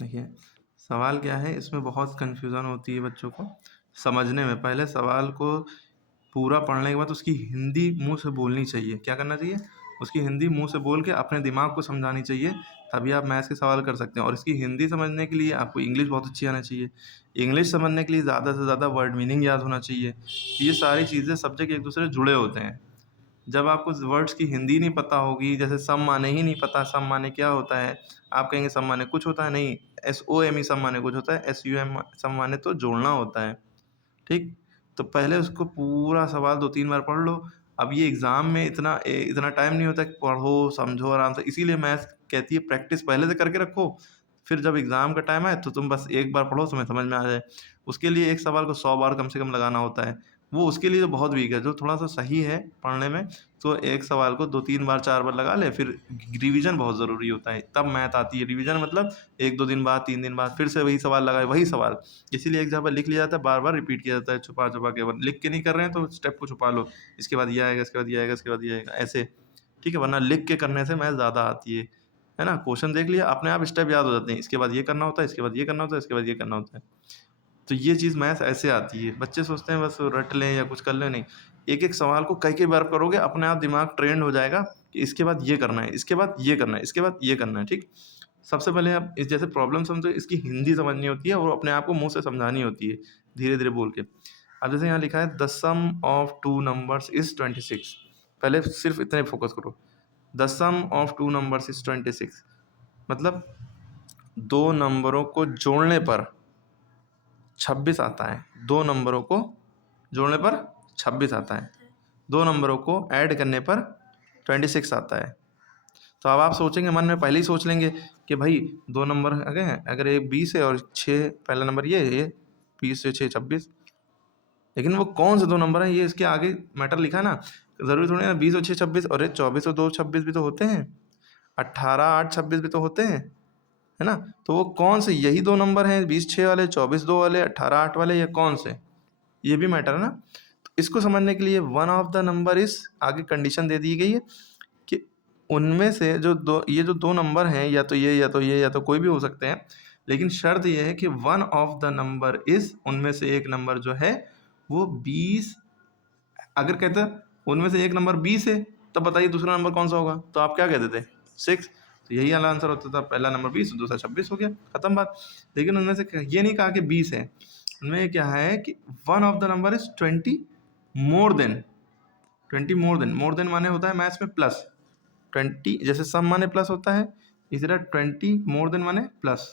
देखिए, सवाल क्या है, इसमें बहुत कन्फ्यूज़न होती है बच्चों को समझने में। पहले सवाल को पूरा पढ़ने के बाद उसकी हिंदी मुँह से बोलनी चाहिए। क्या करना चाहिए? उसकी हिंदी मुँह से बोल के अपने दिमाग को समझानी चाहिए, तभी आप मैथ्स के सवाल कर सकते हैं। और इसकी हिंदी समझने के लिए आपको इंग्लिश बहुत अच्छी आना चाहिए। इंग्लिश समझने के लिए ज़्यादा से ज़्यादा वर्ड मीनिंग याद होना चाहिए। ये सारी चीज़ें सब्जेक्ट एक दूसरे से जुड़े होते हैं। जब आपको वर्ड्स की हिंदी नहीं पता होगी, जैसे सम माने ही नहीं पता, सम माने क्या होता है, आप कहेंगे सम माने कुछ होता है, नहीं, SOME सम माने कुछ होता है, SUM सम माने तो जोड़ना होता है, ठीक? तो पहले उसको पूरा सवाल 2-3 बार पढ़ लो। अब ये एग्ज़ाम में इतना टाइम नहीं होता कि पढ़ो, समझो आराम से, इसीलिए मैथ्स कहती है प्रैक्टिस पहले से करके रखो, फिर जब एग्ज़ाम का टाइम आए तो तुम बस एक बार पढ़ो, तुम्हें समझ में आ जाए। उसके लिए एक सवाल को 100 बार कम से कम लगाना होता है। वो उसके लिए तो बहुत वीक है, जो थोड़ा-सा सही है पढ़ने में, तो एक सवाल को 2-3 बार, 4 बार लगा ले, फिर रिवीजन बहुत ज़रूरी होता है, तब मैथ आती है। रिवीजन मतलब 1-2 दिन बाद, 3 दिन बाद फिर से वही सवाल लगाए, वही सवाल। इसीलिए एक जगह लिख लिया जाता है, बार-बार रिपीट किया जाता है, छुपा-छुपा के। लिख के नहीं कर रहे हैं तो स्टेप को छुपा लो, इसके बाद ये आएगा, इसके बाद ये आएगा, इसके बाद ये आएगा, ऐसे, ठीक है? वरना लिख के करने से मैथ ज़्यादा आती है ना? क्वेश्चन देख लिया, अपने आप स्टेप याद हो जाते हैं, इसके बाद ये करना होता है, इसके बाद ये करना होता है, इसके बाद ये करना होता है। तो ये चीज़ मैथ ऐसे आती है। बच्चे सोचते हैं बस रट लें या कुछ कर लें, नहीं। एक-एक सवाल को कई-कई बार करोगे, अपने आप दिमाग ट्रेंड हो जाएगा कि इसके बाद ये करना है, इसके बाद ये करना है, इसके बाद ये करना है, ठीक? सबसे पहले आप इस जैसे प्रॉब्लम समझो, इसकी हिंदी समझनी होती है और अपने आप को मुँह से समझानी होती है, धीरे-धीरे बोल के। अब जैसे यहाँ लिखा है the sum of 2 numbers is 26। पहले सिर्फ़ इतने फोकस करो। The sum of 2 numbers is 26, मतलब 2 नंबरों को जोड़ने पर 26 आता है। 2 नंबरों को जोड़ने पर 26 आता है। 2 नंबरों को ऐड करने पर 26 आता है। तो अब आप सोचेंगे, मन में पहले ही सोच लेंगे कि भाई 2 नंबर आ गए हैं, अगर एक 20 है और 6, पहला नंबर ये है, ये 20 से 6 26। लेकिन वो कौन से 2 नंबर हैं, ये इसके आगे मैटर लिखा है ना। ज़रूरी थोड़ी ना 20 और 6 26, अरे 24 और 2 26 भी तो होते हैं। 18 8 26 भी तो होते हैं, है ना? तो वो कौन से, यही 2 नंबर हैं, 20 6 वाले, 24 2 वाले, 18 8 वाले, या कौन से? ये भी मैटर है ना। तो इसको समझने के लिए one of the number is, आगे कंडीशन दे दी गई है कि उनमें से जो दो, ये जो 2 नंबर हैं, या तो ये, या तो ये, या तो कोई भी हो सकते हैं, लेकिन शर्त ये है कि one of the number is, उनमें से एक नंबर जो है वो 20। अगर कहते उनमें से एक नंबर 20 है, तब बताइए दूसरा नंबर कौन सा होगा? तो आप क्या कहते थे? 6। तो यही वाला आंसर होता था, पहला नंबर 20, दूसरा 26 हो गया, खत्म बात। लेकिन उनमें से ये नहीं कहा कि 20 है, उनमें क्या है कि one of the number is 20 more than. 20 more than माने होता है मैथ्स में प्लस। 20 जैसे सम माने प्लस होता है, इसी तरह 20 मोर देन माने प्लस,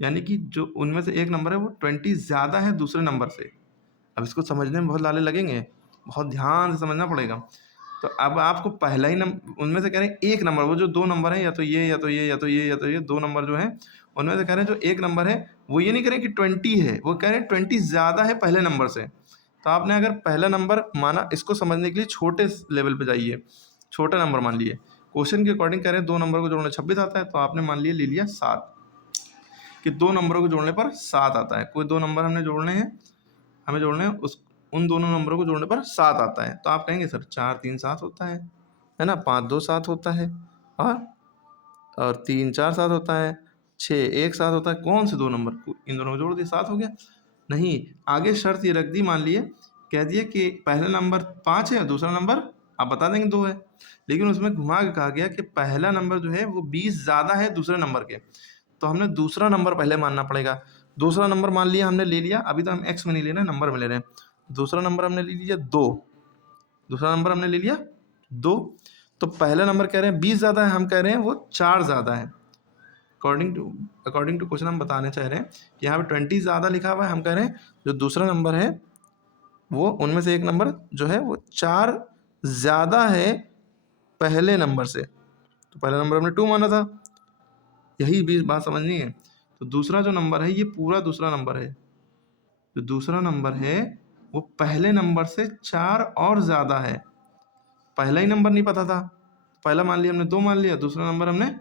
यानी कि जो उनमें से एक नंबर है वो 20 ज़्यादा है दूसरे नंबर से। अब इसको समझने में बहुत लाले लगेंगे, बहुत ध्यान से समझना पड़ेगा। तो अब आपको पहला ही उनमें से कह रहे हैं एक नंबर, वो जो 2 नंबर हैं, या तो ये, या तो ये, या तो ये, या तो ये 2 नंबर जो हैं, उनमें से कह रहे हैं जो एक नंबर है, वो ये नहीं कह रहे कि 20 है, वो कह रहे हैं 20 ज़्यादा है पहले नंबर से। तो आपने अगर पहला नंबर माना, इसको समझने के लिए छोटे लेवल पे जाइए, छोटा नंबर मान लिए। क्वेश्चन के अकॉर्डिंग कह रहे हैं 2 नंबर को जोड़ना 26 आता है, तो आपने मान लिया, ले लिया 7, कि 2 नंबरों को जोड़ने पर 7 आता है। कोई 2 नंबर हमने जोड़ने हैं, हमें जोड़ने हैं, उन दोनों नंबरों को जोड़ने पर 7 आता है। तो आप कहेंगे सर 4 3 7 होता है ना, 5 2 7 होता है, और 3 4 7 होता है, 6 1 7 होता है। कौन से 2 नंबर को, इन दोनों को जोड़ दिए, 7 हो गया। नहीं, आगे शर्त ये रख दी, मान लिए, कह दिए कि पहला नंबर 5 है और दूसरा नंबर आप बता देंगे 2 है, लेकिन उसमें घुमा के कहा गया कि पहला नंबर जो है वो 20 ज़्यादा है दूसरे नंबर के, तो हमने दूसरा नंबर पहले मानना पड़ेगा। दूसरा नंबर मान लिया, हमने ले लिया, अभी तो हम एक्स में नहीं ले रहे, नंबर में ले रहे हैं। दूसरा नंबर हमने ले लिया 2, दूसरा नंबर हमने ले लिया 2। तो पहला नंबर कह रहे हैं 20 ज़्यादा है, हम कह रहे हैं वो 4 ज़्यादा है। अकॉर्डिंग टू क्वेश्चन हम बताने चाह रहे हैं कि यहाँ पे 20 ज़्यादा लिखा हुआ है, हम कह रहे हैं जो दूसरा नंबर है वो उनमें से एक नंबर जो है वो 4 ज़्यादा है पहले नंबर से। तो पहला नंबर हमने 2 माना था, यही भी बात समझनी है। तो दूसरा जो नंबर है, ये पूरा दूसरा नंबर है, जो दूसरा नंबर है वो पहले नंबर से 4 और ज़्यादा है। पहला ही नंबर नहीं पता था, पहला मान लिया हमने 2 मान लिया, दूसरा नंबर हमने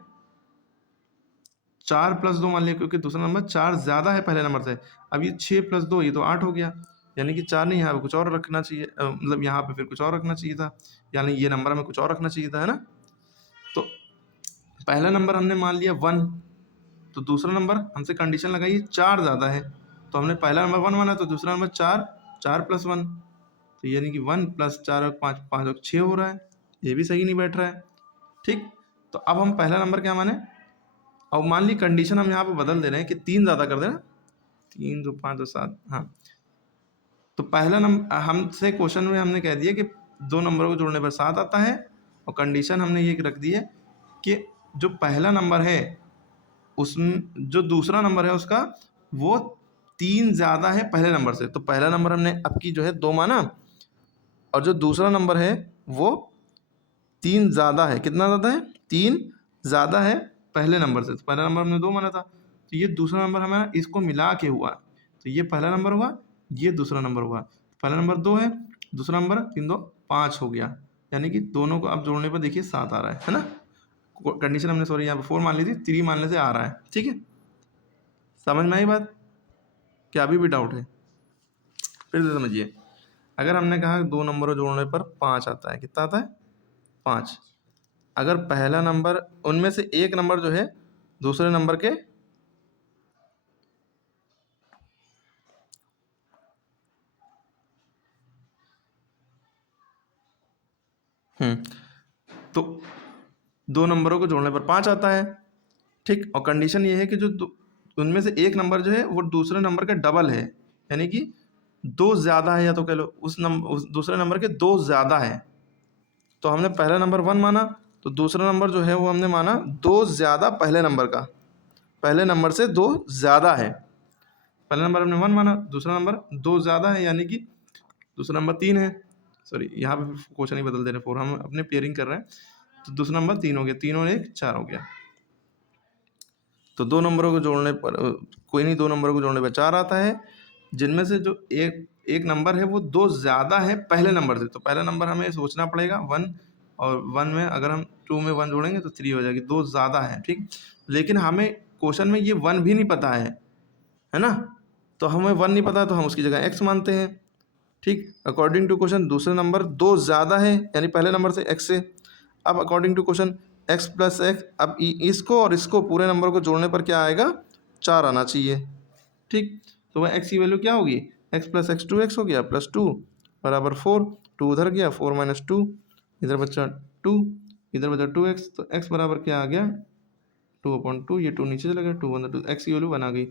4 + 2 मान लिया, क्योंकि दूसरा नंबर 4 ज़्यादा है पहले नंबर से। अब ये 6 + 2, ये तो 8 हो गया, यानी कि 4 नहीं, यहाँ पे कुछ और रखना चाहिए, मतलब यहाँ पे फिर कुछ और रखना चाहिए था, यानी ये नंबर हमें कुछ और रखना चाहिए था, है ना। तो पहला नंबर हमने मान लिया 1, तो दूसरा नंबर हमसे कंडीशन लगाइए 4 ज़्यादा है, तो हमने पहला नंबर 1 माना, तो दूसरा नंबर 4, 4 + 1, तो यानी कि 1 + 4 और 5, 5 और 6 हो रहा है, ये भी सही नहीं बैठ रहा है। ठीक, तो अब हम पहला नंबर क्या माने, और मान ली कंडीशन हम यहाँ पे बदल दे रहे हैं कि 3 ज़्यादा कर देना, 3 2 5 2 7, हाँ। तो पहला नंबर हमसे क्वेश्चन में हमने कह दिया कि 2 नंबरों को जोड़ने पर 7 आता है, और कंडीशन हमने ये रख दी है कि जो पहला नंबर है उसमें जो दूसरा नंबर है उसका वो 3 ज़्यादा है पहले नंबर से। तो पहला नंबर हमने अब की जो है 2 माना, और जो दूसरा नंबर है वो 3 ज़्यादा है। कितना ज़्यादा है? 3 ज़्यादा है पहले नंबर से। तो पहला नंबर हमने 2 माना था, तो ये दूसरा नंबर हमारा इसको मिला के हुआ, तो ये पहला नंबर हुआ, ये दूसरा नंबर हुआ। पहला नंबर 2 है, दूसरा नंबर 3 2 5 हो गया, यानी कि दोनों को अब जोड़ने पर देखिए 7 आ रहा है ना। कंडीशन हमने सॉरी यहाँ पे 4 मान ली थी, 3 मानने से आ रहा है। ठीक है, समझ में आई बात? क्या अभी भी डाउट है? फिर से समझिए, अगर हमने कहा 2 नंबरों जोड़ने पर 5 आता है, कितना आता है? 5। अगर पहला नंबर उनमें से एक नंबर जो है दूसरे नंबर के तो 2 नंबरों को जोड़ने पर 5 आता है। ठीक, और कंडीशन ये है कि जो उनमें से एक नंबर जो है वो दूसरे नंबर का डबल है, यानी कि 2 ज़्यादा है, या तो कह लो उस दूसरे नंबर के 2 ज़्यादा है। तो हमने पहला नंबर 1 माना, तो दूसरा नंबर जो है वो हमने माना 2 ज़्यादा पहले नंबर का, पहले नंबर से 2 ज़्यादा है। पहला नंबर हमने 1 माना, दूसरा नंबर 2 ज़्यादा है, यानी कि दूसरा नंबर 3 है। सॉरी, यहाँ पे क्वेश्चन ही बदल दे रहे, 4 हम अपने पेयरिंग कर रहे हैं। तो दूसरा नंबर 3 हो गया, 3 और 1 4 हो गया। तो 2 नंबरों को जोड़ने पर कोई नहीं, 2 नंबरों को जोड़ने पर 4 आता है, जिनमें से जो एक नंबर है वो 2 ज़्यादा है पहले नंबर से। तो पहला नंबर हमें सोचना पड़ेगा 1, और 1 में अगर हम 2 में 1 जोड़ेंगे तो 3 हो जाएगी, 2 ज़्यादा है। ठीक, लेकिन हमें क्वेश्चन में ये 1 भी नहीं पता है ना, तो हमें 1 नहीं पता, तो हम उसकी जगह x मानते हैं। ठीक, अकॉर्डिंग टू क्वेश्चन दूसरा नंबर 2 ज़्यादा है, यानी पहले नंबर से x से। अब according to question x + x, अब इसको और इसको पूरे नंबर को जोड़ने पर क्या आएगा? 4 आना चाहिए। ठीक, तो वह x की वैल्यू क्या होगी? x + x 2x हो गया, +2 बराबर 4, 2 उधर गया, 4 - 2 इधर बचा 2, इधर बचा 2x, तो x बराबर क्या आ गया? 2/2, ये 2 नीचे चला गया, 2/2, x की वैल्यू 1 आ गई,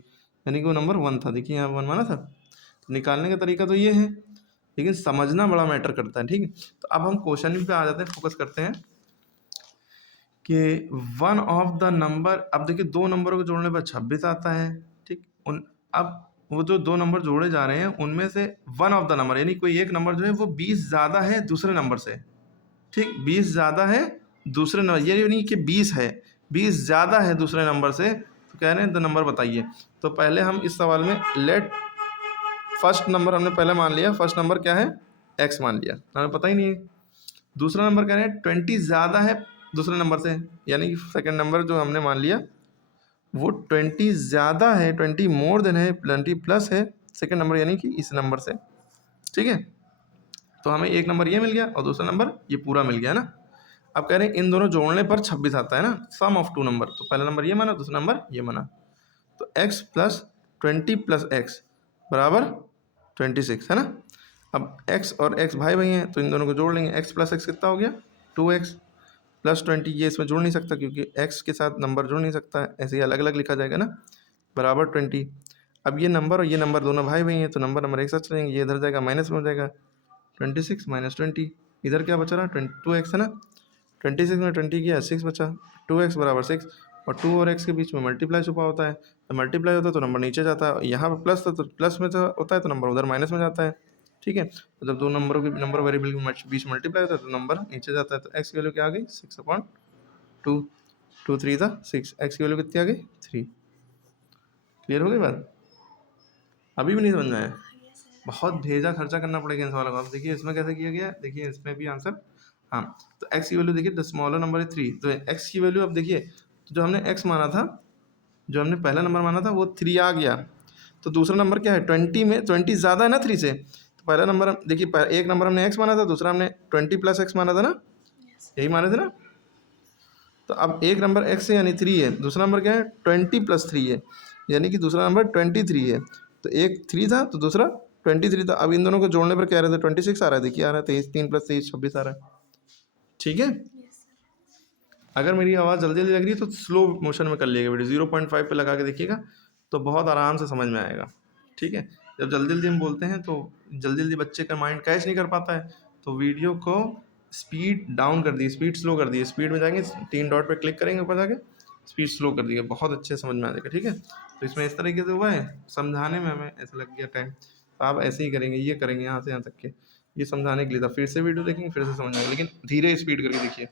यानी कि वो नंबर 1 था। देखिए यहाँ 1 माना था। तो निकालने का तरीका तो ये है, लेकिन समझना बड़ा मैटर करता है। ठीक है, तो अब हम क्वेश्चन पे आ जाते हैं, फोकस करते हैं कि वन ऑफ द नंबर। अब देखिए 2 नंबरों को जोड़ने पर 26 आता है। ठीक, अब वो जो 2 नंबर जोड़े जा रहे हैं उनमें से वन ऑफ द नंबर, यानी कोई एक नंबर जो है वो 20 ज़्यादा है दूसरे नंबर से। ठीक, 20 ज़्यादा है दूसरे नंबर, ये नहीं कि 20 है, 20 ज़्यादा है दूसरे नंबर से। तो कह रहे हैं द नंबर बताइए। तो पहले हम इस सवाल में लेट फर्स्ट नंबर हमने पहले मान लिया, फर्स्ट नंबर क्या है? x मान लिया, हमें पता ही नहीं है। दूसरा नंबर कह रहे हैं 20 ज़्यादा है दूसरे नंबर से, यानी कि सेकंड नंबर जो हमने मान लिया वो 20 ज़्यादा है, 20 मोर देन है, 20 प्लस है सेकंड नंबर, यानी कि इस नंबर से। ठीक है, तो हमें एक नंबर ये मिल गया और दूसरा नंबर ये पूरा मिल गया ना। अब कह रहे हैं इन दोनों जोड़ने पर 26 आता है ना, सम ऑफ 2 नंबर। तो पहला नंबर ये माना, दूसरा नंबर ये माना, तो x + 20 + x बराबर 26 है ना। अब x और x भाई भाई हैं, तो इन दोनों को जोड़ लेंगे। x + x कितना हो गया? 2x + 20, ये इसमें जोड़ नहीं सकता क्योंकि x के साथ नंबर जोड़ नहीं सकता, ऐसे ही अलग अलग लिखा जाएगा ना, बराबर 20। अब ये नंबर और ये नंबर दोनों भाई भाई हैं, तो नंबर एक साथ चलेंगे, ये इधर जाएगा माइनस में हो जाएगा, 26 - 20, इधर क्या बचा रहा? 2x है ना, 26 में 20 किया 6 बचा, 2x बराबर 6, और 2 और x के बीच में मल्टीप्लाई छुपा होता है, तो मल्टीप्लाई होता है तो नंबर नीचे जाता है, यहाँ पर प्लस था तो प्लस में होता है तो नंबर उधर माइनस में जाता है। ठीक है, तो जब दो नंबरों के नंबर वेरिएबल के बीच मल्टीप्लाई होता है तो नंबर नीचे जाता है। तो x की वैल्यू क्या आ गई? 6/2, 2 3 था 6, x की वैल्यू कितनी आ गई? 3। क्लियर हो गई बात? अभी भी नहीं समझ में आया? बहुत भेजा खर्चा करना पड़ेगा इन सवालों का। अब देखिए इसमें कैसे किया गया, देखिए इसमें भी आंसर, हाँ। तो x की वैल्यू देखिए, द स्मॉलर नंबर इज 3, तो x की वैल्यू अब देखिए, तो जो हमने x माना था, जो हमने पहला नंबर माना था वो 3 आ गया, तो दूसरा नंबर क्या है? 20 में 20 ज़्यादा है ना 3 से, तो पहला नंबर देखिए, एक नंबर हमने x माना था, दूसरा हमने 20 + x माना था ना, यही माने थे ना। तो अब एक नंबर x है यानी 3 है, दूसरा नंबर क्या है 20 + 3 है, यानी कि दूसरा नंबर 23 है। तो एक 3 था तो दूसरा 23 था। अब इन दोनों को जोड़ने पर क्या आ रहा था 26 आ रहा है, देखिए आ रहा है 23, 3 + 23 26 आ रहा है। ठीक है। अगर मेरी आवाज़ जल्दी जल्दी लग रही है तो स्लो मोशन में कर लिएगा वीडियो, 0.5 पे लगा के देखिएगा तो बहुत आराम से समझ में आएगा। ठीक है। जब जल्दी जल्दी हम बोलते हैं तो जल्दी जल्दी बच्चे का माइंड कैच नहीं कर पाता है, तो वीडियो को स्पीड डाउन कर दी, स्पीड स्लो कर दी, स्पीड में जाएंगे 3 डॉट पे क्लिक करेंगे, ऊपर जाके स्पीड स्लो कर दिया, बहुत अच्छे समझ में आ जाएगा। ठीक है। तो इसमें इस तरीके से हुआ है, समझाने में हमें ऐसा लग गया टाइम, तो आप ऐसे ही करेंगे, ये करेंगे यहाँ से यहाँ तक के, ये समझाने के लिए था। फिर से वीडियो देखेंगे फिर से समझ में आएगा, लेकिन धीरे स्पीड करके देखिए।